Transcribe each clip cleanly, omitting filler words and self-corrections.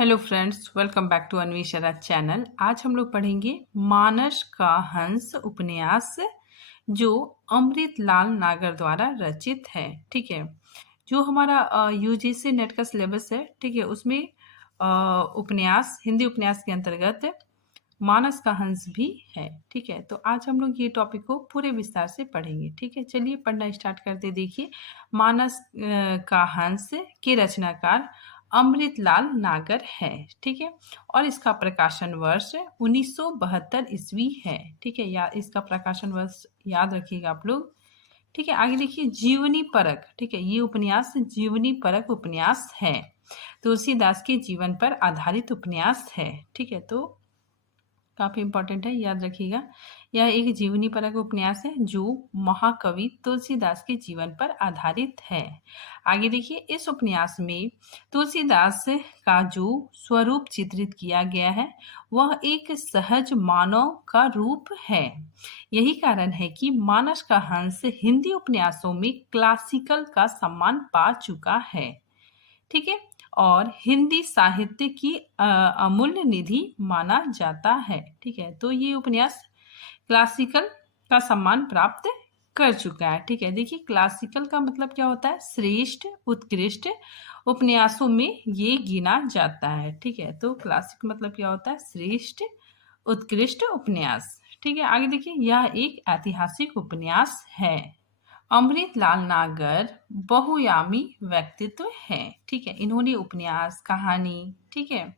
Hello friends, welcome back to Anveshara channel. आज हम लोग पढ़ेंगे मानस का हंस उपन्यास जो अमृतलाल नागर द्वारा रचित है। ठीक है, जो हमारा यूजीसी नेट का सिलेबस है, ठीक है, उसमें उपन्यास हिंदी उपन्यास के अंतर्गत मानस का हंस भी है। ठीक है, तो आज हम लोग ये टॉपिक को पूरे विस्तार से पढ़ेंगे। ठीक है, चलिए पढ़ना स्टार्ट करते। देखिए, मानस का हंस के रचनाकार अमृतलाल नागर है। ठीक है, और इसका प्रकाशन वर्ष 1972 ईस्वी है। ठीक है, या इसका प्रकाशन वर्ष याद रखिएगा आप लोग। ठीक है, आगे देखिए, जीवनी परक। ठीक है, ये उपन्यास जीवनी परक उपन्यास है, तुलसीदास के जीवन पर आधारित उपन्यास है। ठीक है, तो काफी इंपॉर्टेंट है, याद रखिएगा। यह एक जीवनी परक उपन्यास है जो महाकवि तुलसीदास के जीवन पर आधारित है। आगे देखिए, इस उपन्यास में तुलसीदास का जो स्वरूप चित्रित किया गया है वह एक सहज मानव का रूप है। यही कारण है कि मानस का हंस हिंदी उपन्यासों में क्लासिकल का सम्मान पा चुका है। ठीक है, और हिंदी साहित्य की अमूल्य निधि माना जाता है। ठीक है, तो ये उपन्यास क्लासिकल का सम्मान प्राप्त कर चुका है। ठीक है, देखिए, क्लासिकल का मतलब क्या होता है? श्रेष्ठ, उत्कृष्ट उपन्यासों में ये गिना जाता है। ठीक है, तो क्लासिक मतलब क्या होता है? श्रेष्ठ, उत्कृष्ट उपन्यास। ठीक है, आगे देखिए, यह एक ऐतिहासिक उपन्यास है। अमृतलाल नागर बहुआयामी व्यक्तित्व है। ठीक है, इन्होंने उपन्यास, कहानी, ठीक है,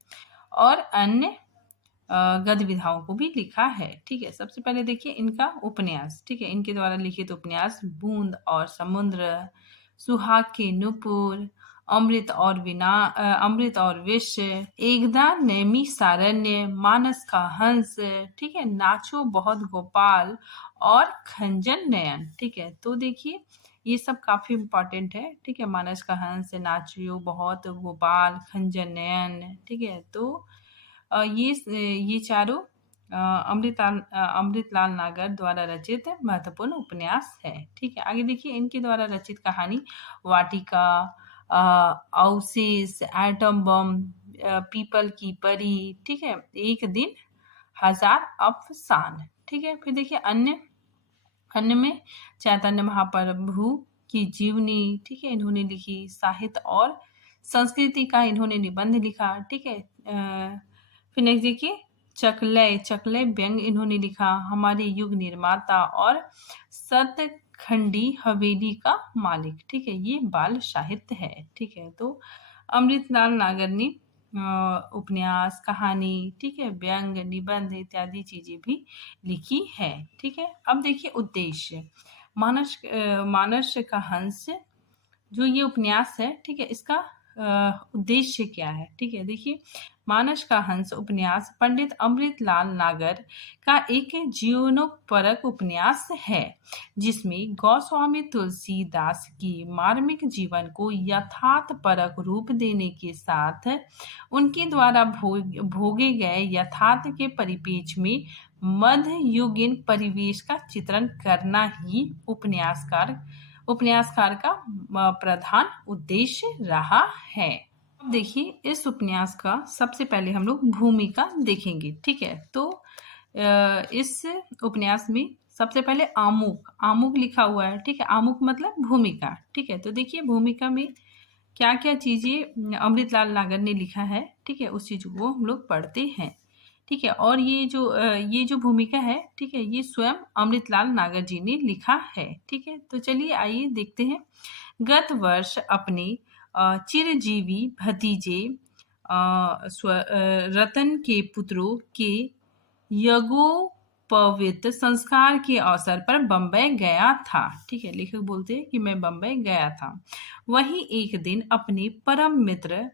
और अन्य गद्य-विधाओं को भी लिखा है। ठीक है, सबसे पहले देखिए इनका उपन्यास। ठीक है, इनके द्वारा लिखित उपन्यास बूंद और समुद्र, सुहाग के नुपुर, अमृत और विष, एकदा नैमी सारण्य, मानस का हंस, ठीक है, नाचो बहुत गोपाल और खंजन नयन। ठीक है, तो देखिए ये सब काफी इम्पोर्टेंट है। ठीक है, मानस का हंस, नाचियो बहुत गोपाल, खंजन नयन। ठीक है, तो ये चारों अमृतलाल नागर द्वारा रचित महत्वपूर्ण उपन्यास है। ठीक है, आगे देखिए, इनके द्वारा रचित कहानी वाटिका, अवशेष, एटम बम, पीपल की परी, ठीक है, एक दिन, हजार अफसान। ठीक है, फिर देखिए अन्य में चैतन्य महाप्रभु की जीवनी, ठीक है, इन्होंने लिखी। साहित्य और संस्कृति का इन्होंने निबंध लिखा। ठीक है, फिर नेक्स्ट देखिए, चकलय व्यंग इन्होंने लिखा। हमारे युग निर्माता और सतखंडी हवेली का मालिक। ठीक है, ये बाल साहित्य है। ठीक है, तो अमृतलाल नागर ने उपन्यास, कहानी, ठीक है, व्यंग, निबंध इत्यादि चीजें भी लिखी है। ठीक है, अब देखिए उद्देश्य। मानस का हंस जो ये उपन्यास है, ठीक है, इसका उद्देश्य क्या है? ठीक है, देखिए, मानस का हंस उपन्यास पंडित अमृतलाल नागर का एक जीवनोपरक उपन्यास है जिसमें गोस्वामी तुलसीदास की मार्मिक जीवन को यथार्थपरक रूप देने के साथ उनके द्वारा भोगे गए यथार्थ के परिपेक्ष में मध्ययुगीन परिवेश का चित्रण करना ही उपन्यासकार का प्रधान उद्देश्य रहा है। अब देखिए, इस उपन्यास का सबसे पहले हम लोग भूमिका देखेंगे। ठीक है, तो इस उपन्यास में सबसे पहले आमुक लिखा हुआ है। ठीक है, आमुक मतलब भूमिका। ठीक है, तो देखिए भूमिका में क्या क्या चीजें अमृतलाल नागर ने लिखा है। ठीक है, उस चीज को हम लोग पढ़ते हैं। ठीक है, और ये जो भूमिका है, ठीक है, ये स्वयं अमृतलाल नागर जी ने लिखा है। ठीक है, तो चलिए आइए देखते हैं। गत वर्ष अपने चिरजीवी भतीजे रतन के पुत्रों के यज्ञोपवीत संस्कार के अवसर पर बम्बई गया था। ठीक है, लेखक बोलते हैं कि मैं बम्बई गया था। वहीं एक दिन अपने परम मित्र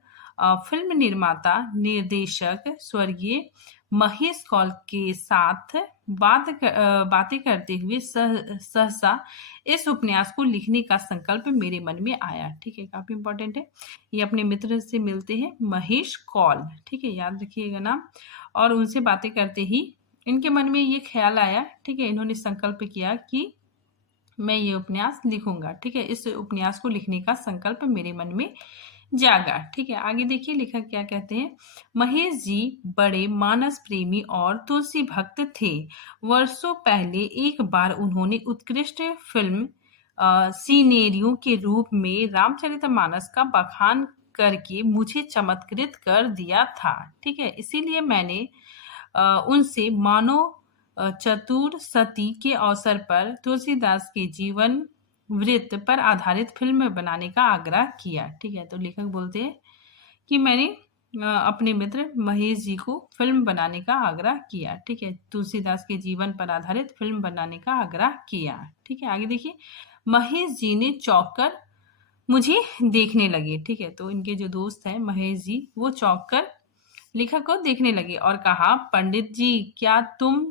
फिल्म निर्माता निर्देशक स्वर्गीय महेश कौल के साथ बातें करते हुए सहसा इस उपन्यास को लिखने का संकल्प मेरे मन में आया। ठीक है, काफी इंपॉर्टेंट है। ये अपने मित्र से मिलते हैं, महेश कौल। ठीक है, याद रखिएगा नाम। और उनसे बातें करते ही इनके मन में ये ख्याल आया। ठीक है, इन्होंने संकल्प किया कि मैं ये उपन्यास लिखूंगा। ठीक है, इस उपन्यास को लिखने का संकल्प मेरे मन में जागा। ठीक है, आगे देखिए लेखक क्या कहते हैं। महेश जी बड़े मानस प्रेमी और तुलसी भक्त थे। वर्षों पहले एक बार उन्होंने उत्कृष्ट फिल्म सिनेरियो के रूप में रामचरितमानस का बखान करके मुझे चमत्कृत कर दिया था। ठीक है, इसीलिए मैंने उनसे मानो चतुर सती के अवसर पर तुलसीदास के जीवन वृत्त पर आधारित फिल्म बनाने का आग्रह किया। ठीक है, तो लेखक बोलते हैं कि मैंने अपने मित्र महेश जी को फिल्म बनाने का आग्रह किया। ठीक है, तुलसीदास के जीवन पर आधारित फिल्म बनाने का आग्रह किया। ठीक है, आगे देखिए। महेश जी ने चौंक कर मुझे देखने लगे। ठीक है, तो इनके जो दोस्त हैं महेश जी, वो चौंक कर लेखक को देखने लगे और कहा, पंडित जी क्या तुम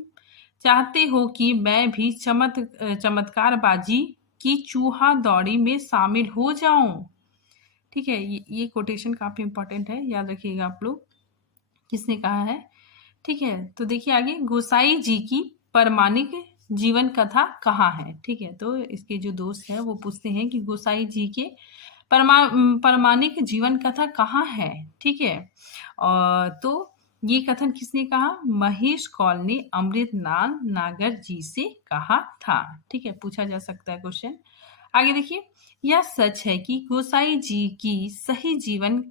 चाहते हो कि मैं भी चमत्कारबाजी की चूहा दौड़ी में शामिल हो जाऊं? ठीक है, ये कोटेशन काफी इंपॉर्टेंट है, याद रखिएगा आप लोग किसने कहा है। ठीक है, तो देखिए आगे, गोसाई जी की परमाणिक जीवन कथा कहाँ है। ठीक है, तो इसके जो दोस्त है वो पूछते हैं कि गोसाई जी के परमाणिक जीवन कथा कहाँ है। ठीक है, तो ये कथन किसने कहा? महेश कौल ने अमृतलाल नागर जी से कहा था। ठीक है, पूछा जा सकता है क्वेश्चन। आगे देखिए, यह सच है कि गोसाई जी की सही जीवन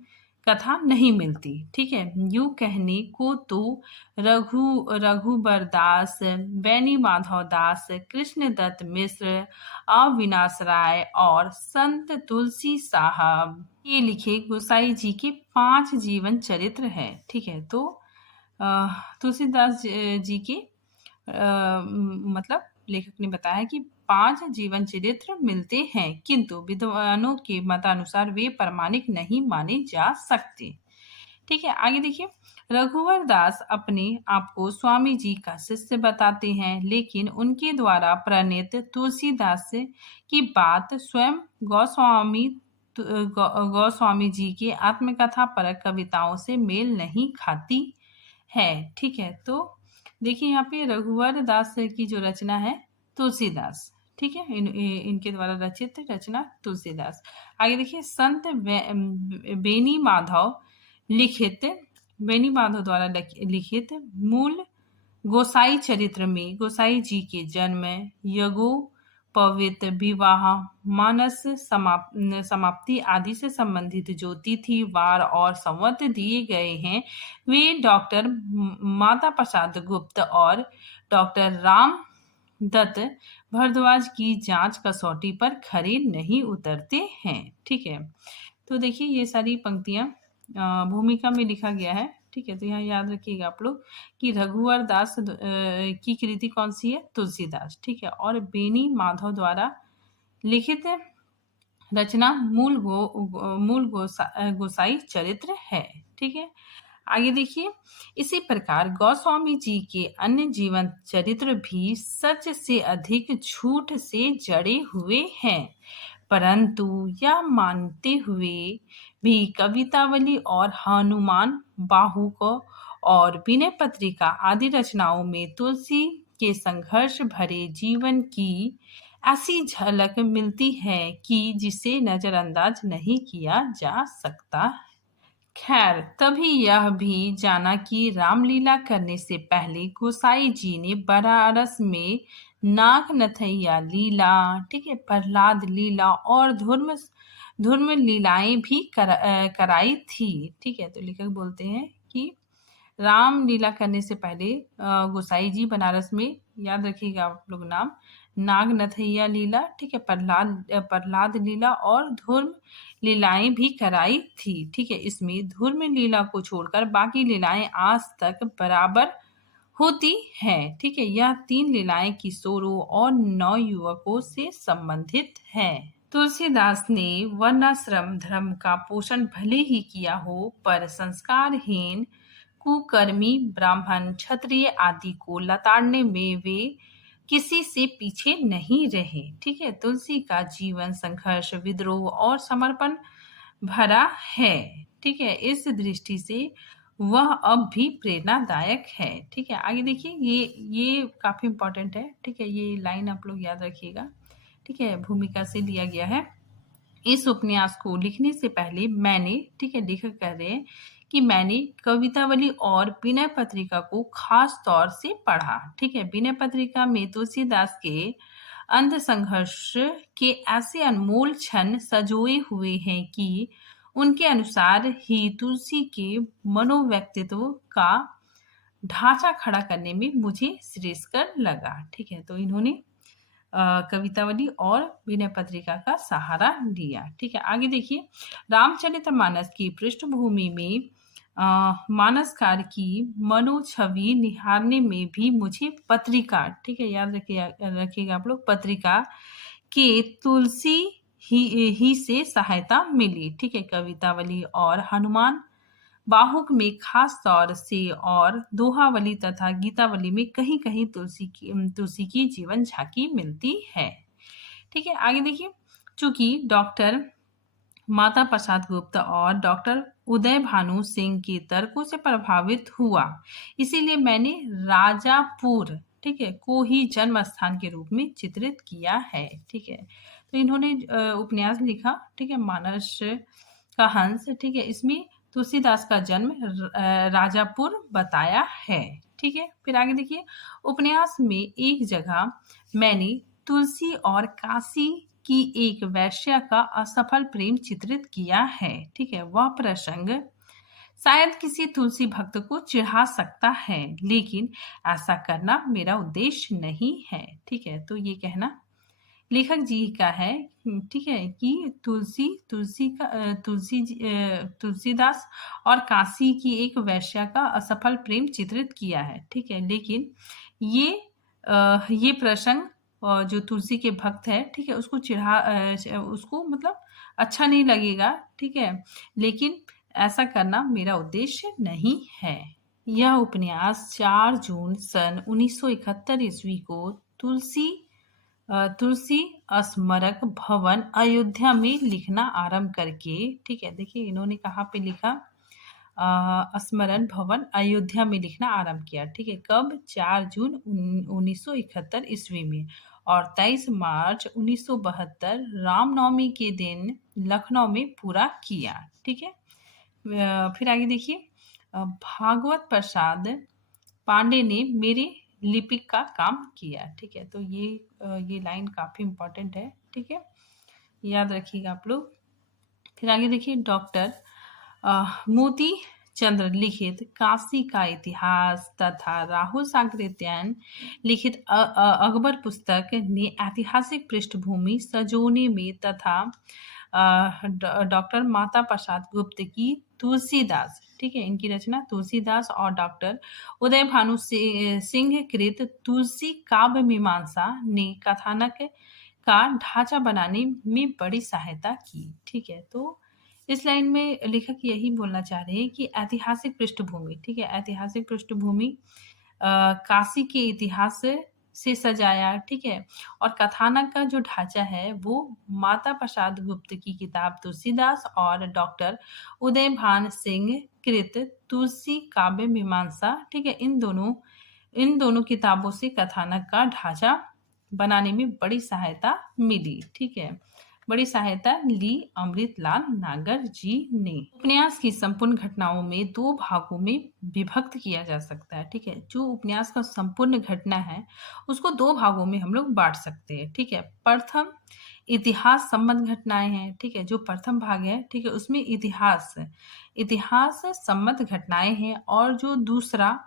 कथा नहीं मिलती। ठीक है, यूं कहने को तो रघुबर दास, बैनी माधव दास, कृष्णदत्त मिश्र, अविनाश राय और संत तुलसी साहब ये लिखे गोसाई जी के 5 जीवन चरित्र है। ठीक है, तो तुलसीदास जी के मतलब लेखक ने बताया कि 5 जीवन चरित्र मिलते हैं, किंतु विद्वानों के मतानुसार वे प्रामाणिक नहीं माने जा सकते। ठीक है, आगे देखिए। रघुवर दास अपने आप को स्वामी जी का शिष्य बताते हैं, लेकिन उनके द्वारा प्रणीत तुलसीदास की बात स्वयं गोस्वामी जी के आत्मकथा परक कविताओं से मेल नहीं खाती है। ठीक है, तो देखिए यहाँ पे रघुवर दास की जो रचना है तुलसीदास। ठीक है, इनके द्वारा रचित रचना तुलसीदास। आगे देखिए, संत बेनी माधव द्वारा लिखित मूल गोसाई चरित्र में गोसाई जी के जन्म, यज्ञो पवित्र, विवाह, मानस समाप्ति आदि से संबंधित जो तिथि, वार और संवत दिए गए हैं, वे डॉक्टर माता प्रसाद गुप्त और डॉक्टर राम दत्त भारद्वाज की जांच कसौटी पर खरे नहीं उतरते हैं। ठीक है, तो देखिए ये सारी पंक्तियां भूमिका में लिखा गया है। ठीक है, तो यहाँ याद रखिएगा आप लोग कि रघुवर दास की कृति कौन सी है? तुलसीदास। ठीक है, और बेनी माधव द्वारा लिखित रचना मूल गोसाई चरित्र है। ठीक है, आगे देखिए। इसी प्रकार गोस्वामी जी के अन्य जीवन चरित्र भी सच से अधिक झूठ से जड़े हुए हैं, परंतु यह मानते हुए भी कवितावली और हनुमान बाहुक और विनय पत्रिका आदि रचनाओं में तुलसी के संघर्ष भरे जीवन की ऐसी झलक मिलती है कि जिसे नजरअंदाज नहीं किया जा सकता। खैर, तभी यह भी जाना कि रामलीला करने से पहले गोसाई जी ने बनारस में नागनथैया लीला, ठीक है, प्रहलाद लीला और धूर्म लीलाएं भी कराई थी। ठीक है, तो लेखक बोलते हैं कि रामलीला करने से पहले गोसाई जी बनारस में, याद रखिएगा आप लोग नाम, नागनथैया लीला, ठीक है, प्रहलाद लीला और धूर्म लीलाएं भी कराई थी। ठीक है, इसमें धूर्म लीला को छोड़कर बाकी लीलाएं आज तक बराबर होती है। ठीक है, यह 3 लीलाएं किशोरों और नवयुवकों से संबंधित है। तुलसीदास ने वर्णाश्रम धर्म का पोषण भले ही किया हो, पर संस्कारहीन कुकर्मी ब्राह्मण, क्षत्रिय आदि को लताड़ने में वे किसी से पीछे नहीं रहे। ठीक है, तुलसी का जीवन संघर्ष, विद्रोह और समर्पण भरा है। ठीक है, इस दृष्टि से वह अब भी प्रेरणादायक है। ठीक है, आगे देखिए, ये काफी इंपॉर्टेंट है। ठीक है, ये लाइन आप लोग याद रखिएगा। ठीक है, भूमिका से लिया गया है। इस उपन्यास को लिखने से पहले मैंने, ठीक है, लेखक कह रहे हैं कि मैंने कवितावली और विनय पत्रिका को खास तौर से पढ़ा। ठीक है, विनय पत्रिका में तुलसीदास के अंत संघर्ष के ऐसे अनमोल क्षण सजोए हुए हैं कि उनके अनुसार ही तुलसी के मनोव्यक्तित्व का ढांचा खड़ा करने में मुझे श्रेयस्कर लगा। ठीक है, तो इन्होंने कवितावली और विनय पत्रिका का सहारा लिया। ठीक है, आगे देखिए, रामचरितमानस की पृष्ठभूमि में मानसकार की मनोछवि निहारने में भी मुझे पत्रिका, ठीक है, याद रखिएगा आप लोग, पत्रिका के तुलसी ही से सहायता मिली। ठीक है, कवितावली और हनुमान बाहुक में खास तौर से और दोहावली तथा गीतावली में कहीं कहीं तुलसी की जीवन झांकी मिलती है। ठीक है, आगे देखिए, चूंकि डॉक्टर माता प्रसाद गुप्त और डॉक्टर उदय भानु सिंह के तर्कों से प्रभावित हुआ, इसीलिए मैंने राजापुर, ठीक है, को ही जन्म स्थान के रूप में चित्रित किया है। ठीक है, तो इन्होंने उपन्यास लिखा, ठीक है, मानस का हंस, ठीक है, इसमें तुलसीदास का जन्म राजापुर बताया है। ठीक है, फिर आगे देखिए, उपन्यास में एक जगह मैंने तुलसी और काशी की एक वैश्या का असफल प्रेम चित्रित किया है। ठीक है, वह प्रसंग शायद किसी तुलसी भक्त को चिढ़ा सकता है, लेकिन ऐसा करना मेरा उद्देश्य नहीं है। ठीक है, तो ये कहना लेखक जी का है, ठीक है, कि तुलसीदास और काशी की एक वैश्या का असफल प्रेम चित्रित किया है। ठीक है, लेकिन ये प्रसंग जो तुलसी के भक्त है, ठीक है, उसको मतलब अच्छा नहीं लगेगा। ठीक है, लेकिन ऐसा करना मेरा उद्देश्य नहीं है। यह उपन्यास 4 जून सन 1971 ईस्वी को तुलसी स्मारक भवन अयोध्या में लिखना आरंभ करके, ठीक है, देखिए इन्होंने कहाँ पे लिखा, स्मरण भवन अयोध्या में लिखना आरंभ किया। ठीक है, कब? 4 जून 1971 ईस्वी में, और 23 मार्च 1972 रामनवमी के दिन लखनऊ में पूरा किया। ठीक है, फिर आगे देखिए, भागवत प्रसाद पांडे ने मेरे लिपिक का काम किया। ठीक है, तो ये लाइन काफी इम्पोर्टेंट है। ठीक है, याद रखिएगा आप लोग। फिर आगे देखिए, डॉक्टर मोती चंद्र लिखित काशी का इतिहास तथा राहुल साकृत्यायन लिखित अकबर पुस्तक ने ऐतिहासिक पृष्ठभूमि सजोने में तथा डॉक्टर माता प्रसाद गुप्त की तुलसीदास, ठीक है, इनकी रचना तुलसीदास और डॉक्टर उदय भानु सिंह कृत तुलसी काव्य मीमांसा ने कथानक का ढांचा बनाने में बड़ी सहायता की। ठीक है, तो इस लाइन में लेखक यही बोलना चाह रहे हैं कि ऐतिहासिक पृष्ठभूमि, ठीक है, ऐतिहासिक पृष्ठभूमि काशी के इतिहास से सजाया। ठीक है, और कथानक का जो ढांचा है वो माता प्रसाद गुप्त की किताब तुलसीदास और डॉक्टर उदय भान सिंह कृत तुलसी काव्य मीमांसा, ठीक है, इन दोनों किताबों से कथानक का ढांचा बनाने में बड़ी सहायता मिली। ठीक है, बड़ी सहायता ली अमृतलाल नागर जी ने। उपन्यास की संपूर्ण घटनाओं में 2 भागों में विभक्त किया जा सकता है। ठीक है, जो उपन्यास का संपूर्ण घटना है उसको 2 भागों में हम लोग बांट सकते हैं। ठीक है, प्रथम इतिहास संबंध घटनाएं हैं। ठीक है, जो प्रथम भाग है, ठीक है, उसमें इतिहास संबंध घटनाएं हैं, और जो दूसरा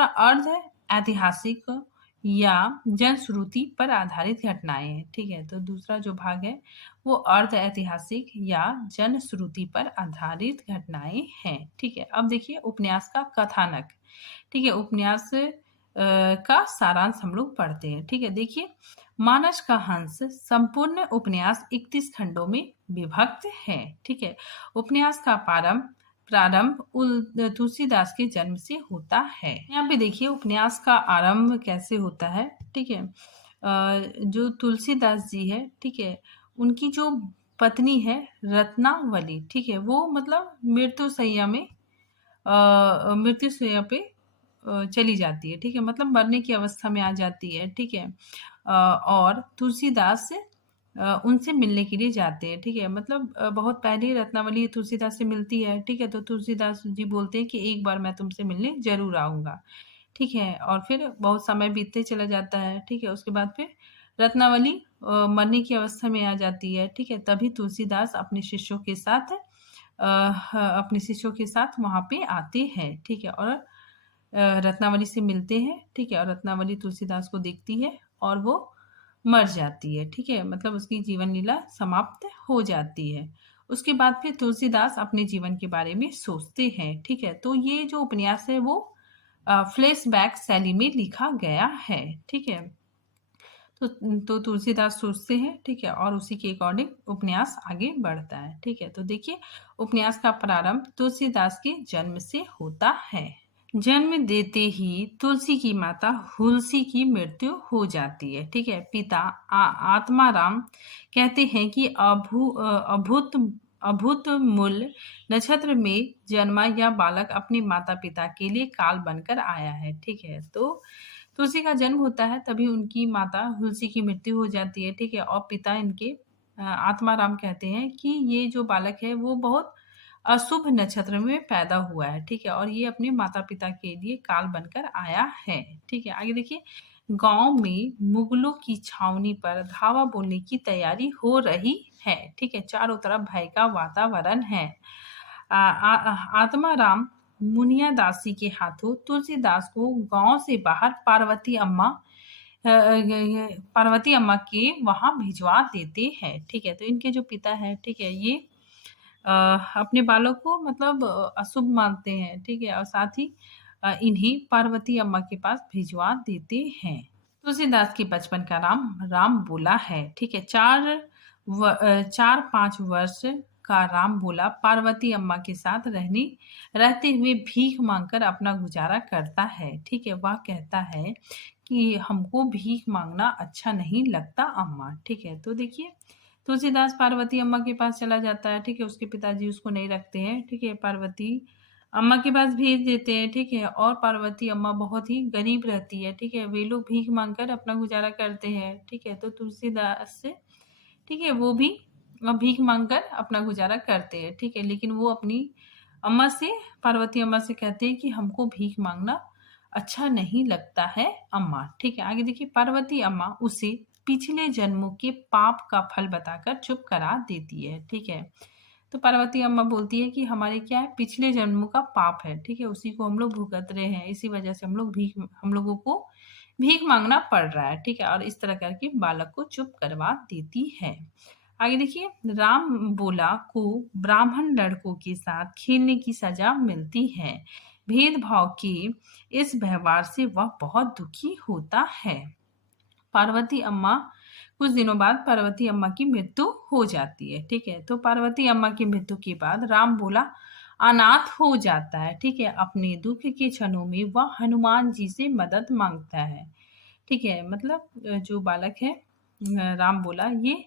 अर्ध ऐतिहासिक या जनश्रुति पर आधारित घटनाएं हैं। ठीक है, तो दूसरा जो भाग है वो अर्ध ऐतिहासिक या जनश्रुति पर आधारित घटनाएं हैं। ठीक है, अब देखिए उपन्यास का कथानक। ठीक है, उपन्यास का सारांश हम लोग पढ़ते हैं। ठीक है, देखिए, मानस का हंस संपूर्ण उपन्यास 31 खंडों में विभक्त है। ठीक है, उपन्यास का प्रारंभ तुलसीदास के जन्म से होता है। यहाँ पे देखिए उपन्यास का आरंभ कैसे होता है। ठीक है, जो तुलसीदास जी है, ठीक है, उनकी जो पत्नी है रत्नावली, ठीक है, वो मतलब मृत्युशैया पे चली जाती है। ठीक है, मतलब मरने की अवस्था में आ जाती है। ठीक है, और तुलसीदास उनसे मिलने के लिए जाते हैं। ठीक है, मतलब बहुत पहले रत्नावली तुलसीदास से मिलती है। ठीक है, तो तुलसीदास जी बोलते हैं कि एक बार मैं तुमसे मिलने जरूर आऊँगा। ठीक है, और फिर बहुत समय बीतते चला जाता है। ठीक है, उसके बाद फिर रत्नावली मरने की अवस्था में आ जाती है। ठीक है, तभी तुलसीदास अपने शिष्यों के साथ वहाँ पे आते हैं। ठीक है, और रत्नावली से मिलते हैं। ठीक है, और रत्नावली तुलसीदास को देखती है और वो मर जाती है। ठीक है, मतलब उसकी जीवन लीला समाप्त हो जाती है। उसके बाद फिर तुलसीदास अपने जीवन के बारे में सोचते हैं। ठीक है, तो ये जो उपन्यास है वो फ्लैशबैक शैली में लिखा गया है। ठीक है, तो तुलसीदास सोचते हैं। ठीक है, और उसी के अकॉर्डिंग उपन्यास आगे बढ़ता है। ठीक है, तो देखिए उपन्यास का प्रारंभ तुलसीदास के जन्म से होता है। जन्म देते ही तुलसी की माता हुलसी की मृत्यु हो जाती है। ठीक है, पिता आत्माराम कहते हैं कि अभूत मूल नक्षत्र में जन्मा यह बालक अपने माता पिता के लिए काल बनकर आया है। ठीक है, तो तुलसी का जन्म होता है, तभी उनकी माता हुलसी की मृत्यु हो जाती है। ठीक है, और पिता इनके आत्माराम कहते हैं कि ये जो बालक है वो बहुत अशुभ नक्षत्र में पैदा हुआ है। ठीक है, और ये अपने माता पिता के लिए काल बनकर आया है। ठीक है, आगे देखिए गांव में मुगलों की छावनी पर धावा बोलने की तैयारी हो रही है। ठीक है, चारों तरफ भय का वातावरण है। आत्माराम मुनिया दासी के हाथों तुलसीदास को गांव से बाहर पार्वती अम्मा के वहां भिजवा देते हैं। ठीक है, तो इनके जो पिता है, ठीक है, ये अपने बालों को मतलब अशुभ मानते हैं। ठीक है, और साथ ही इन्हें पार्वती अम्मा के पास भिजवा देते हैं। तुलसीदास के बचपन का नाम राम बोला है। ठीक है, 4-5 वर्ष का राम बोला पार्वती अम्मा के साथ रहते हुए भीख मांगकर अपना गुजारा करता है। ठीक है, वह कहता है कि हमको भीख मांगना अच्छा नहीं लगता अम्मा। ठीक है, तो देखिए तुलसीदास पार्वती अम्मा के पास चला जाता है। ठीक है, उसके पिताजी उसको नहीं रखते हैं। ठीक है, पार्वती अम्मा के पास भेज देते हैं। ठीक है, और पार्वती अम्मा बहुत ही गरीब रहती है। ठीक है, वे लोग भीख मांगकर अपना गुजारा करते हैं। ठीक है, तो तुलसीदास से ठीक है वो भी भीख मांगकर अपना गुजारा करते हैं। ठीक है, लेकिन वो अपनी अम्मा से पार्वती अम्मा से कहते हैं कि हमको भीख मांगना अच्छा नहीं लगता है अम्मा। ठीक है, आगे देखिए पार्वती अम्मा उसे पिछले जन्मों के पाप का फल बताकर चुप करा देती है। ठीक है, तो पार्वती अम्मा बोलती है कि हमारे क्या है पिछले जन्मों का पाप है। ठीक है, उसी को हम लोग भुगत रहे हैं, इसी वजह से हम लोगों को भीख मांगना पड़ रहा है। ठीक है, और इस तरह करके बालक को चुप करवा देती है। आगे देखिए राम बोला को ब्राह्मण लड़कों के साथ खेलने की सजा मिलती है। भेदभाव के इस व्यवहार से वह बहुत दुखी होता है। पार्वती अम्मा कुछ दिनों बाद पार्वती अम्मा की मृत्यु हो जाती है। ठीक है, तो पार्वती अम्मा की मृत्यु के बाद राम बोला अनाथ हो जाता है। ठीक है, अपने दुख के क्षणों में वह हनुमान जी से मदद मांगता है। ठीक है, मतलब जो बालक है राम बोला ये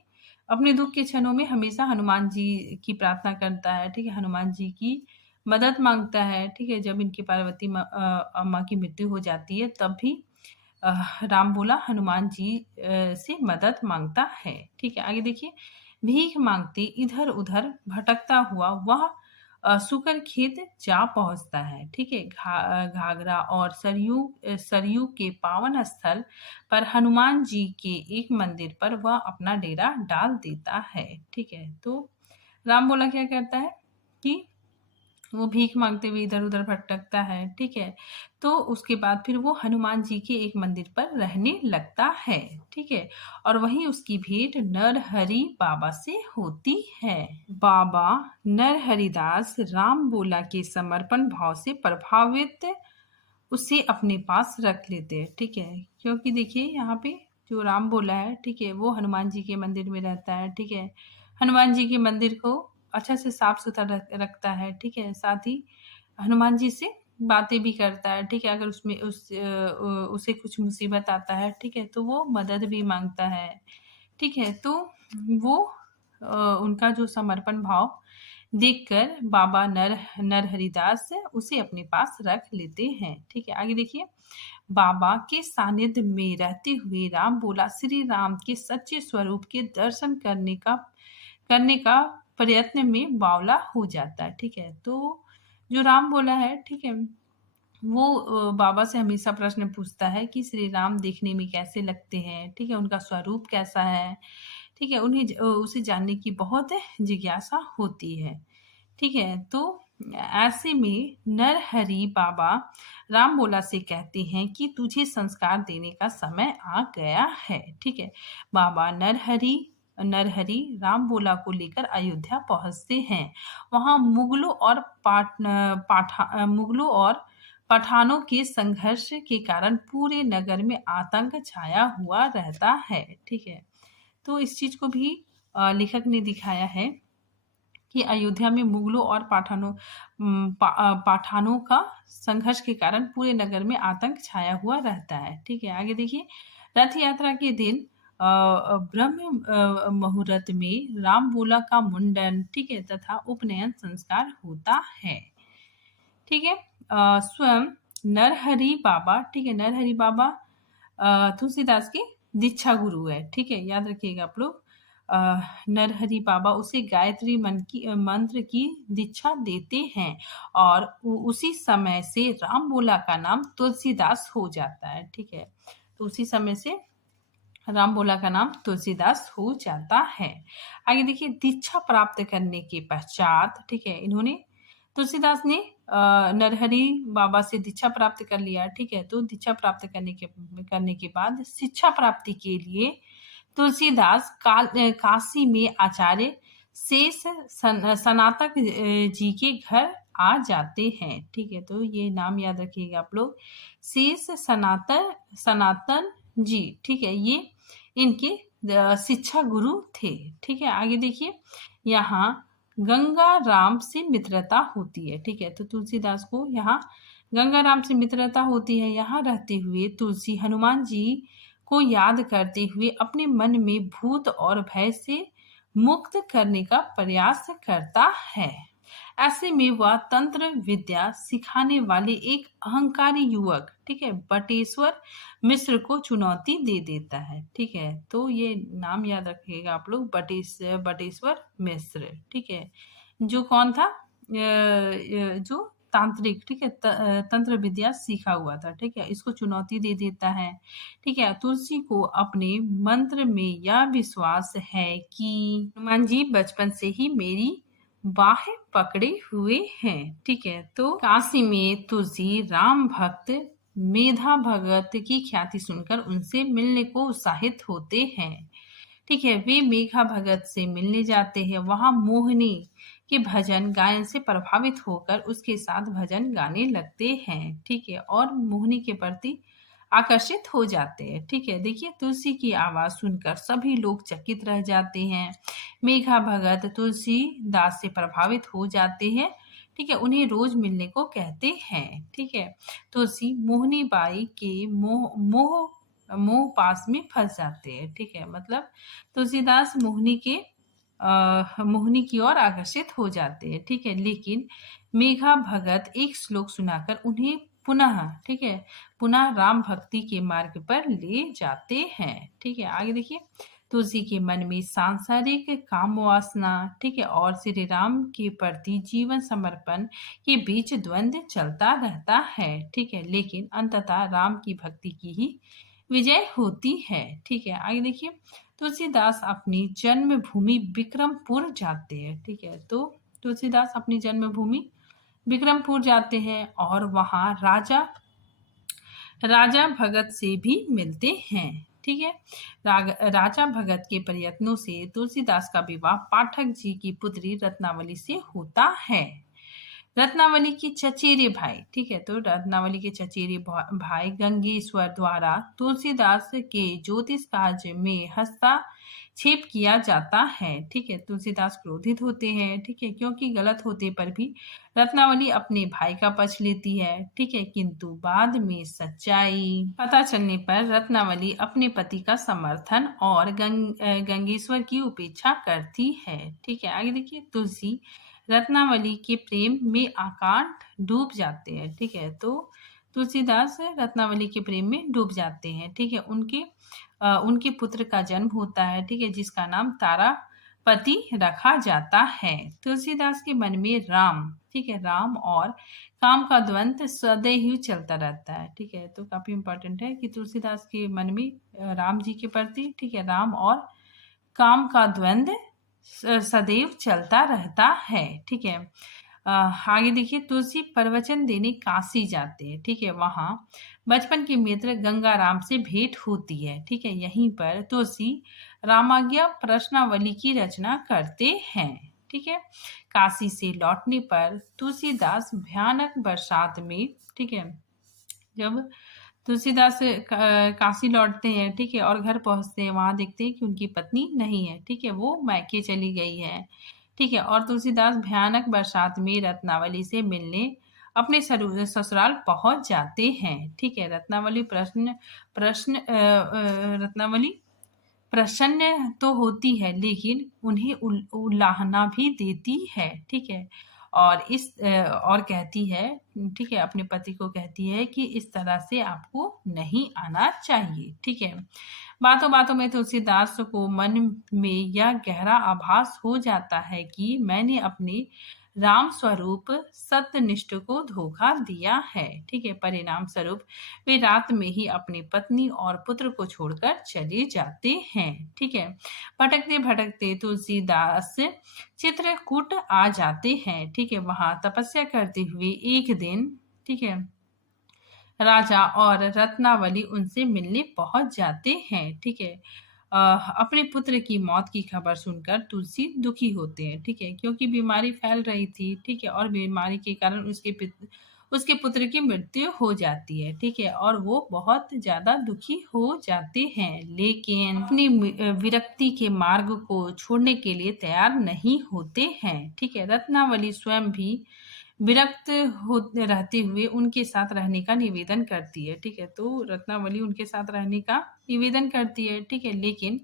अपने दुख के क्षणों में हमेशा हनुमान जी की प्रार्थना करता है। ठीक है, हनुमान जी की मदद मांगता है। ठीक है, जब इनकी पार्वती अम्मा की मृत्यु हो जाती है तब भी राम बोला हनुमान जी से मदद मांगता है। ठीक है, आगे देखिए भीख मांगते इधर उधर भटकता हुआ वह सुकर खेत जा पहुंचता है। ठीक है, घाघरा और सरयू के पावन स्थल पर हनुमान जी के एक मंदिर पर वह अपना डेरा डाल देता है। ठीक है, तो राम बोला क्या करता है कि वो भीख मांगते हुए इधर उधर भटकता है। ठीक है, तो उसके बाद फिर वो हनुमान जी के एक मंदिर पर रहने लगता है। ठीक है, और वहीं उसकी भेंट नरहरि बाबा से होती है। बाबा नरहरिदास राम बोला के समर्पण भाव से प्रभावित उसे अपने पास रख लेते हैं। ठीक है, क्योंकि देखिए यहाँ पे जो राम बोला है, ठीक है, वो हनुमान जी के मंदिर में रहता है। ठीक है, हनुमान जी के मंदिर को अच्छा से साफ सुथरा रखता है। ठीक है, साथ ही हनुमान जी से बातें भी करता है। ठीक है, अगर उसे कुछ मुसीबत आता है, ठीक है, तो वो मदद भी मांगता है। ठीक है, तो वो उनका जो समर्पण भाव देखकर बाबा नरहरिदास उसे अपने पास रख लेते हैं। ठीक है, आगे देखिए। बाबा के सानिध्य में रहते हुए राम बोला श्री राम के सच्चे स्वरूप के दर्शन करने का प्रयत्न में बावला हो जाता है। ठीक है, तो जो राम बोला है, ठीक है, वो बाबा से हमेशा प्रश्न पूछता है कि श्री राम देखने में कैसे लगते हैं, ठीक है, उनका स्वरूप कैसा है, ठीक है, उसे जानने की बहुत जिज्ञासा होती है। ठीक है, तो ऐसे में नरहरि बाबा राम बोला से कहते हैं कि तुझे संस्कार देने का समय आ गया है। ठीक है, बाबा नरहरि राम बोला को लेकर अयोध्या पहुंचते हैं। वहां मुगलों और पठानों के संघर्ष के कारण पूरे नगर में आतंक छाया हुआ रहता है। ठीक है, तो इस चीज को भी लेखक ने दिखाया है कि अयोध्या में मुगलों और पठानों का संघर्ष के कारण पूरे नगर में आतंक छाया हुआ रहता है। ठीक है, आगे देखिए। रथ यात्रा के दिन ब्रह्म मुहूर्त में राम बोला का मुंडन, ठीक है, तथा उपनयन संस्कार होता है। ठीक है, स्वयं नरहरि बाबा, ठीक है, नरहरि बाबा तुलसीदास के दीक्षा गुरु है। ठीक है, याद रखिएगा आप लोग। नरहरि बाबा उसे गायत्री मंत्र की दीक्षा देते हैं और उसी समय से राम बोला का नाम तुलसीदास हो जाता है। ठीक है, तो उसी समय से राम बोला का नाम तुलसीदास हो जाता है। आगे देखिए। दीक्षा प्राप्त करने के पश्चात, ठीक है, तुलसीदास ने नरहरि बाबा से दीक्षा प्राप्त कर लिया। ठीक है, तो दीक्षा प्राप्त करने के बाद शिक्षा प्राप्ति के लिए तुलसीदास काशी में आचार्य शेष सनातक जी के घर आ जाते हैं। ठीक है, तो ये नाम याद रखिएगा आप लोग, शेष सनातन जी। ठीक है, ये इनके शिक्षा गुरु थे। ठीक है, आगे देखिए। यहाँ गंगा राम से मित्रता होती है। ठीक है, तो तुलसीदास को यहाँ गंगा राम से मित्रता होती है। यहाँ रहते हुए तुलसी हनुमान जी को याद करते हुए अपने मन में भूत और भय से मुक्त करने का प्रयास करता है। ऐसे में वह तंत्र विद्या सिखाने वाले एक अहंकारी युवक, ठीक है, बटेश्वर मिश्र को चुनौती दे देता है। ठीक है, तो ये नाम याद रखिएगा आप लोग, बटेश्वर मिश्र। ठीक है, जो कौन था, जो तांत्रिक, ठीक है, तंत्र विद्या सीखा हुआ था। ठीक है, इसको चुनौती दे देता है। ठीक है, तुलसी को अपने मंत्र में यह विश्वास है कि हनुमान जी बचपन से ही मेरी बाह पकड़े हुए हैं। ठीक है, तो काशी में तुलसी राम भक्त मेधा भगत की ख्याति सुनकर उनसे मिलने को उत्साहित होते हैं। ठीक है, वे मेघा भगत से मिलने जाते हैं। वहां मोहिनी के भजन गायन से प्रभावित होकर उसके साथ भजन गाने लगते हैं। ठीक है, और मोहिनी के प्रति आकर्षित हो जाते हैं। ठीक है, देखिए, तुलसी की आवाज सुनकर सभी लोग चकित रह जाते हैं। मेघा भगत तुलसीदास से प्रभावित हो जाते हैं। ठीक है, उन्हें रोज मिलने को कहते हैं। ठीक है, तुलसी मोहिनी बाई के मोह पास में फंस जाते हैं। ठीक है, मतलब तुलसीदास मोहिनी की ओर आकर्षित हो जाते हैं। ठीक है, लेकिन मेघा भगत एक श्लोक सुनाकर उन्हें पुनः राम भक्ति के मार्ग पर ले जाते हैं। ठीक है, आगे देखिए। तुलसी के मन में सांसारिक काम वासना, ठीक है, और श्री राम के प्रति जीवन समर्पण के बीच द्वंद्व चलता रहता है। ठीक है, लेकिन अंततः राम की भक्ति की ही विजय होती है। ठीक है, आगे देखिए। तुलसीदास अपनी जन्मभूमि विक्रमपुर जाते हैं। ठीक है, तो तुलसीदास अपनी जन्मभूमि विक्रमपुर जाते हैं और वहां राजा भगत से भी मिलते हैं। ठीक है, राजा भगत के प्रयत्नों से तुलसीदास का विवाह पाठक जी की पुत्री रत्नावली से होता है। रत्नावली की चचेरे भाई, ठीक है, तो रत्नावली के चचेरे भाई गंगेश्वर द्वारा तुलसीदास के ज्योतिष कार्य में हस्तक्षेप किया जाता है। ठीक है, तुलसीदास क्रोधित होते हैं। ठीक है, क्योंकि गलत होते पर भी रत्नावली अपने भाई का पक्ष लेती है। ठीक है, किंतु बाद में सच्चाई पता चलने पर रत्नावली अपने पति का समर्थन और गंगेश्वर की उपेक्षा करती है। ठीक है, आगे देखिए। तुलसी रत्नावली के प्रेम में आकांठ डूब जाते हैं। ठीक है, तो तुलसीदास रत्नावली के प्रेम में डूब जाते हैं। ठीक है, उनके पुत्र का जन्म होता है। ठीक है, जिसका नाम तारापति रखा जाता है। तुलसीदास के मन में राम, ठीक है, राम और काम का द्वंद्व सदैव चलता रहता है। ठीक है, तो काफी इंपॉर्टेंट है कि तुलसीदास के मन में राम जी के प्रति, ठीक है, राम और काम का द्वंद्व सदैव चलता रहता है। ठीक है, आगे देखिए, तुलसी प्रवचन देने काशी जाते हैं। ठीक है, वहां बचपन के मित्र गंगाराम से भेंट होती है। ठीक है, यहीं पर तुलसी रामाज्ञा प्रश्नावली की रचना करते हैं। ठीक है, काशी से लौटने पर तुलसीदास भयानक बरसात में, ठीक है, जब तुलसीदास काशी लौटते हैं, ठीक है, और घर पहुंचते हैं, वहां देखते हैं कि उनकी पत्नी नहीं है। ठीक है, वो मैके चली गई है। ठीक है, और तुलसीदास भयानक बरसात में रत्नावली से मिलने अपने ससुराल पहुंच जाते हैं। ठीक है, रत्नावली रत्नावली प्रसन्न तो होती है, लेकिन उन्हें उलाहना भी देती है। ठीक है, और कहती है, ठीक है, अपने पति को कहती है कि इस तरह से आपको नहीं आना चाहिए। ठीक है, बातों बातों में तुलसीदास को मन में यह गहरा आभास हो जाता है कि मैंने अपने राम स्वरूप सत्यनिष्ठ को धोखा दिया है। ठीक है, परिणाम स्वरूप वे रात में ही अपनी पत्नी और पुत्र को छोड़कर चले जाते हैं। ठीक है, भटकते भटकते तुलसीदास चित्रकूट आ जाते हैं। ठीक है, वहां तपस्या करते हुए एक दिन, ठीक है, राजा और रत्नावली उनसे मिलने पहुंच जाते हैं। ठीक है, अपने पुत्र की मौत की खबर सुनकर तुलसी दुखी होते हैं। ठीक है, क्योंकि बीमारी फैल रही थी। ठीक है, और बीमारी के कारण उसके पुत्र की मृत्यु हो जाती है। ठीक है, और वो बहुत ज्यादा दुखी हो जाते हैं, लेकिन अपनी विरक्ति के मार्ग को छोड़ने के लिए तैयार नहीं होते हैं। ठीक है, रत्नावली स्वयं भी विरक्त हो रहते हुए उनके साथ रहने का निवेदन करती है। ठीक है, तो रत्नावली उनके साथ रहने का निवेदन करती है। ठीक है, लेकिन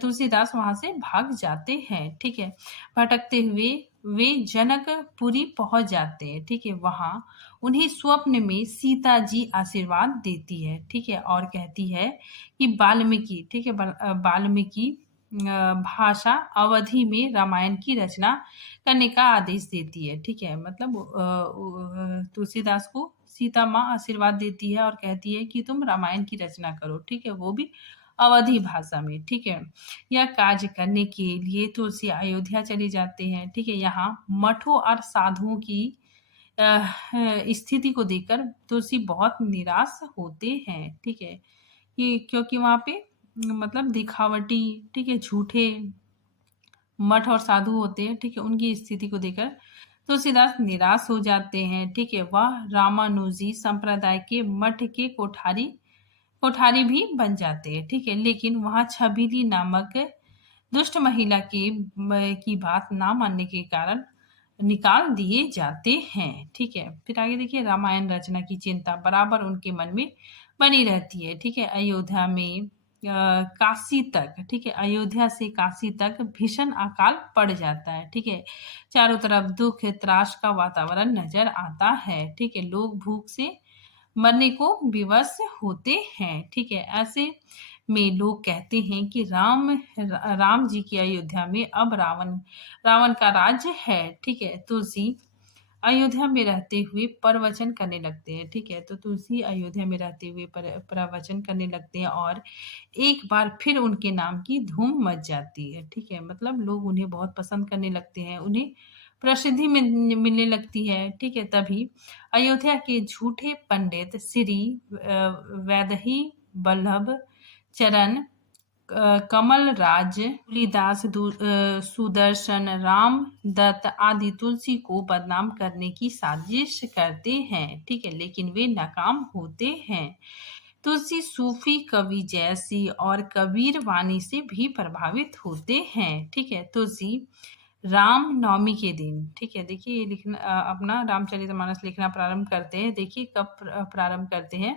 तुलसीदास वहां से भाग जाते हैं। ठीक है, भटकते हुए वे जनकपुरी पहुंच जाते हैं। ठीक है, वहां उन्हें स्वप्न में सीता जी आशीर्वाद देती है। ठीक है, और कहती है कि वाल्मीकि, ठीक है, वाल्मीकि भाषा अवधि में रामायण की रचना करने का आदेश देती है। ठीक है, मतलब तुलसीदास को सीता माँ आशीर्वाद देती है और कहती है कि तुम रामायण की रचना करो। ठीक है, वो भी अवधि भाषा में। ठीक है, यह कार्य करने के लिए तुलसी अयोध्या चले जाते हैं। ठीक है, यहाँ मठों और साधुओं की स्थिति को देखकर तुलसी बहुत निराश होते हैं। ठीक है, कि क्योंकि वहां पे मतलब दिखावटी, ठीक है, झूठे मठ और साधु होते हैं। ठीक है, उनकी स्थिति को देखकर तुलसीदास निराश हो जाते हैं। ठीक है, वह रामानुजी संप्रदाय के मठ के कोठारी भी बन जाते हैं। ठीक है, लेकिन वहां छबीली नामक दुष्ट महिला की बात ना मानने के कारण निकाल दिए जाते हैं। ठीक है, फिर आगे देखिए, रामायण रचना की चिंता बराबर उनके मन में बनी रहती है। ठीक है, अयोध्या में काशी तक, ठीक है, अयोध्या से काशी तक भीषण अकाल पड़ जाता है। ठीक है, चारों तरफ दुख त्रास का वातावरण नजर आता है। ठीक है, लोग भूख से मरने को विवश होते हैं। ठीक है, ऐसे में लोग कहते हैं कि राम जी की अयोध्या में अब रावण का राज्य है। ठीक है, तुलसी अयोध्या में रहते हुए प्रवचन करने लगते हैं। ठीक है, तो तुलसी अयोध्या में रहते हुए प्रवचन करने लगते हैं और एक बार फिर उनके नाम की धूम मच जाती है। ठीक है, मतलब लोग उन्हें बहुत पसंद करने लगते हैं, उन्हें प्रसिद्धि मिलने लगती है। ठीक है, तभी अयोध्या के झूठे पंडित श्री वैदही वल्लभ चरण कमलराज, तुलसीदास, सुदर्शन, राम दत्त आदि तुलसी को बदनाम करने की साजिश करते हैं। ठीक है, लेकिन वे नाकाम होते हैं। तुलसी सूफी कवि जैसी और कबीर वाणी से भी प्रभावित होते हैं। ठीक है, तुलसी राम नवमी के दिन, ठीक है, देखिए ये लिखना अपना रामचरितमानस लिखना प्रारंभ करते हैं। देखिए कब प्रारंभ करते हैं।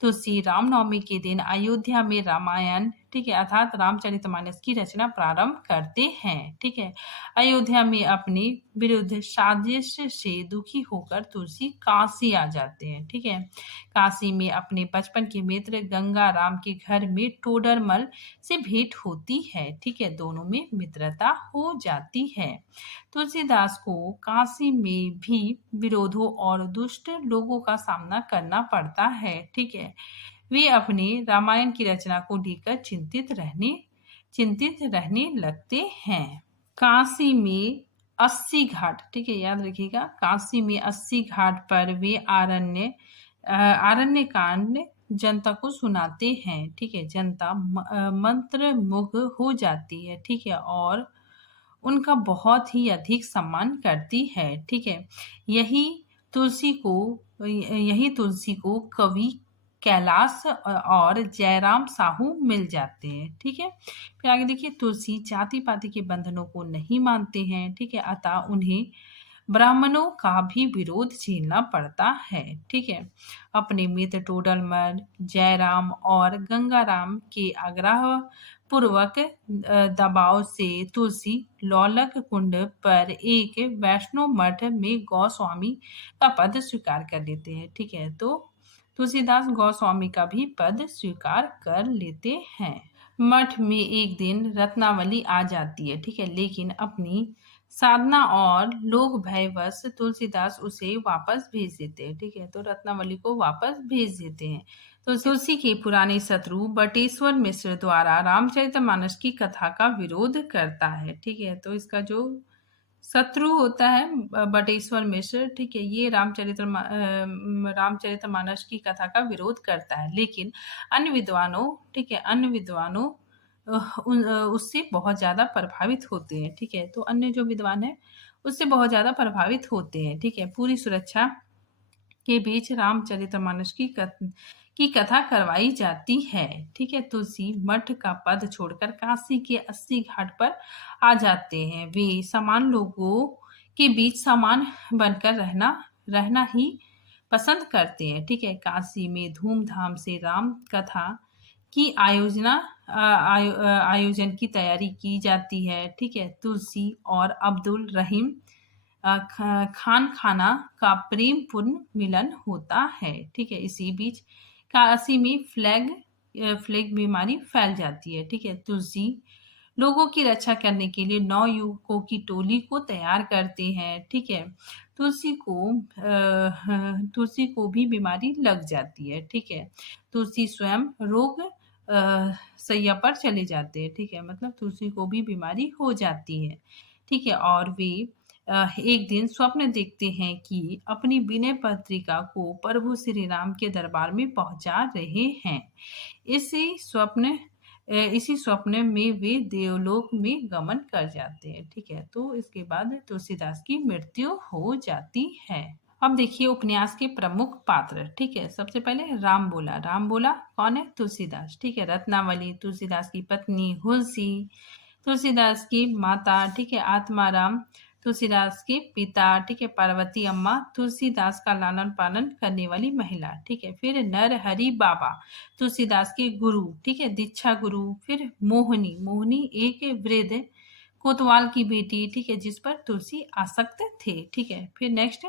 तुलसी राम नवमी के दिन अयोध्या में रामायण, ठीक है, अर्थात रामचरितमानस की रचना प्रारंभ करते हैं। ठीक है, अयोध्या में अपनी विरुद्ध साजिश से दुखी होकर तुलसी काशी आ जाते हैं। ठीक है, काशी में अपने बचपन के मित्र गंगा राम के घर में टोडरमल से भेंट होती है। ठीक है, दोनों में मित्रता हो जाती है। तुलसीदास को काशी में भी विरोधों और दुष्ट लोगों का सामना करना पड़ता है। ठीक है, वे अपने रामायण की रचना को लेकर चिंतित रहने लगते हैं। काशी में 80 घाट, ठीक है, याद रखिएगा, काशी में 80 घाट पर वे आरण्य कांड जनता को सुनाते हैं। ठीक है, जनता मंत्र मुग्ध हो जाती है। ठीक है, और उनका बहुत ही अधिक सम्मान करती है। ठीक है, यही तुलसी को कवि कैलाश और जयराम साहू मिल जाते हैं। ठीक है, फिर आगे देखिए, तुलसी जाति पाति के बंधनों को नहीं मानते हैं। ठीक है, अतः उन्हें ब्राह्मणों का भी विरोध झेलना पड़ता है। ठीक है, अपने मित्र टोडरमल, जयराम और गंगाराम के आग्रह पूर्वक दबाव से तुलसी लौलक कुंड पर एक वैष्णव मठ में गौस्वामी का पद स्वीकार कर लेते हैं। ठीक है, तो तुलसीदास गौस्वामी का भी पद स्वीकार कर लेते हैं। मठ में एक दिन रत्नावली आ जाती है। ठीक है, लेकिन अपनी साधना और लोक भयवश तुलसीदास उसे वापस भेज देते हैं। ठीक है, तो रत्नावली को वापस भेज देते हैं। तो तुलसी के पुराने शत्रु बटेश्वर मिश्र द्वारा रामचरितमानस की कथा का विरोध करता है। ठीक है, तो इसका जो शत्रु होता है बटेश्वर मिश्र, ठीक है, ये रामचरितमानस की कथा का विरोध करता है, लेकिन अन्य विद्वानों, ठीक है, अन्य विद्वानों उससे बहुत ज़्यादा प्रभावित होते हैं। ठीक है, तो अन्य जो विद्वान है उससे बहुत ज़्यादा प्रभावित होते हैं। ठीक है, पूरी सुरक्षा के बीच रामचरितमानस की कथा करवाई जाती है। ठीक है, तुलसी मठ का पद छोड़कर काशी के 80 घाट पर आ जाते हैं। वे समान लोगों के बीच समान बनकर रहना ही पसंद करते हैं। ठीक है, काशी में धूमधाम से राम कथा की आयोजन की तैयारी की जाती है। ठीक है, तुलसी और अब्दुल रहीम खाना का प्रेमपूर्ण मिलन होता है। ठीक है, इसी बीच काशी में फ्लैग बीमारी फैल जाती है। ठीक है, तुलसी लोगों की रक्षा करने के लिए 9 युवकों की टोली को तैयार करते हैं। ठीक है, तुलसी को भी बीमारी लग जाती है। ठीक है, तुलसी स्वयं रोग सैया पर चले जाते हैं। ठीक है, मतलब तुलसी को भी बीमारी हो जाती है। ठीक है, और वे एक दिन स्वप्न देखते हैं कि अपनी विनय पत्रिका को प्रभु श्री राम के दरबार में पहुंचा रहे हैं। इसी स्वप्न में वे देवलोक में गमन कर जाते हैं। ठीक है, तो इसके बाद तुलसीदास की मृत्यु हो जाती है। अब देखिए उपन्यास के प्रमुख पात्र। ठीक है, सबसे पहले राम बोला कौन है? तुलसीदास। ठीक है, रत्नावली तुलसीदास की पत्नी, हुलसी तुलसीदास की माता, ठीक है, आत्माराम तुलसीदास के पिता, ठीक है, पार्वती अम्मा तुलसीदास का लालन पालन करने वाली महिला। ठीक है, फिर नरहरि बाबा तुलसीदास के गुरु, ठीक है, दीक्षा गुरु। फिर मोहिनी एक वृद्ध कोतवाल की बेटी, ठीक है, जिस पर तुलसी आसक्त थे। ठीक है, फिर नेक्स्ट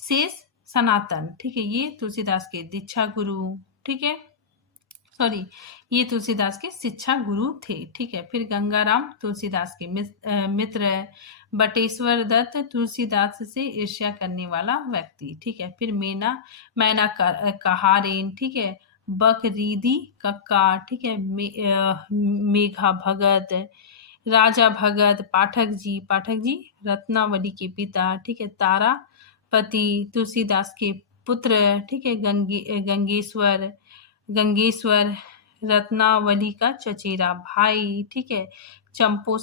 शेष सनातन, ठीक है, ये तुलसीदास के दीक्षा गुरु, ठीक है, सॉरी, ये तुलसीदास के शिक्षा गुरु थे। ठीक है, फिर गंगाराम तुलसीदास के मित्र, बटेश्वर दत्त तुलसीदास से ईर्ष्या करने वाला व्यक्ति। ठीक है, फिर मैना कहारेन, ठीक है, बकरीदी कक्का, ठीक है, मेघा भगत, राजा भगत, पाठक जी रत्नावली के पिता, ठीक है, तारापति तुलसीदास के पुत्र, ठीक है, गंगेश्वर रत्नावली का चचेरा भाई, ठीक है, चंपो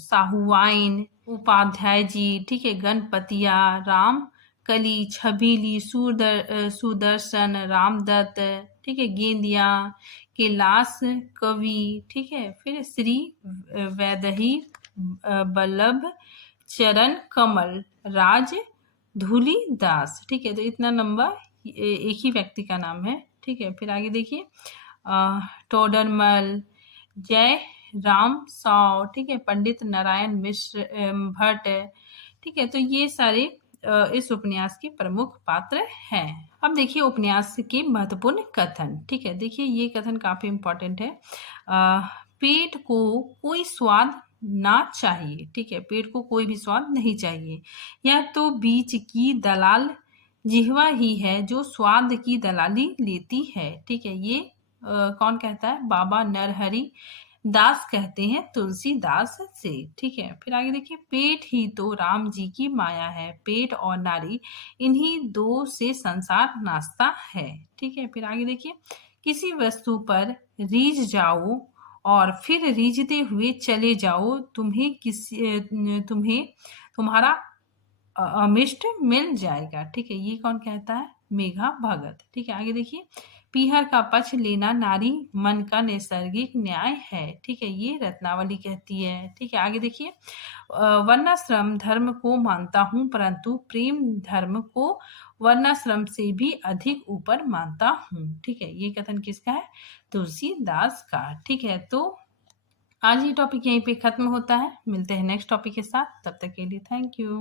साहुवाइन उपाध्याय जी, ठीक है, गणपतिया, राम कली, छबीली, सुदर्शन, रामदत्त, ठीक है, गेंदिया, कैलाश कवि, ठीक है, फिर श्री वैदही, बल्लभ चरण कमल, राज धूली दास। ठीक है, तो इतना नंबर एक ही व्यक्ति का नाम है। ठीक है, फिर आगे देखिए टोडरमल, जय राम साव, ठीक है, पंडित नारायण मिश्र भट्ट, ठीक है। तो ये सारे इस उपन्यास के प्रमुख पात्र हैं। अब देखिए उपन्यास के महत्वपूर्ण कथन, ठीक है। देखिए ये कथन काफी इम्पोर्टेंट है। पेट को कोई स्वाद ना चाहिए, ठीक है, पेट को कोई भी स्वाद नहीं चाहिए। यह तो बीच की दलाल जिह्वा ही है जो स्वाद की दलाली लेती है, ठीक है। ये कौन कहता है? बाबा नरहरि दास कहते हैं तुलसीदास से, ठीक है। फिर आगे देखिए, पेट ही तो राम जी की माया है, पेट और नारी इन्हीं दो से संसार नाचता है, ठीक है। फिर आगे देखिए, किसी वस्तु पर रीझ जाओ और फिर रीझते हुए चले जाओ, तुम्हें तुम्हारा अमिष्ट मिल जाएगा, ठीक है। ये कौन कहता है? मेघा भगत, ठीक है। आगे देखिए, पीहर का पक्ष लेना नारी मन का नैसर्गिक न्याय है, ठीक है। ये रत्नावली कहती है, ठीक है। आगे देखिए, वर्णाश्रम धर्म को मानता हूँ परंतु प्रेम धर्म को वर्णाश्रम से भी अधिक ऊपर मानता हूँ, ठीक है। ये कथन किसका है? तुलसीदास का, ठीक है। तो आज ये टॉपिक यहीं पे खत्म होता है। मिलते हैं नेक्स्ट टॉपिक के साथ, तब तक के लिए थैंक यू।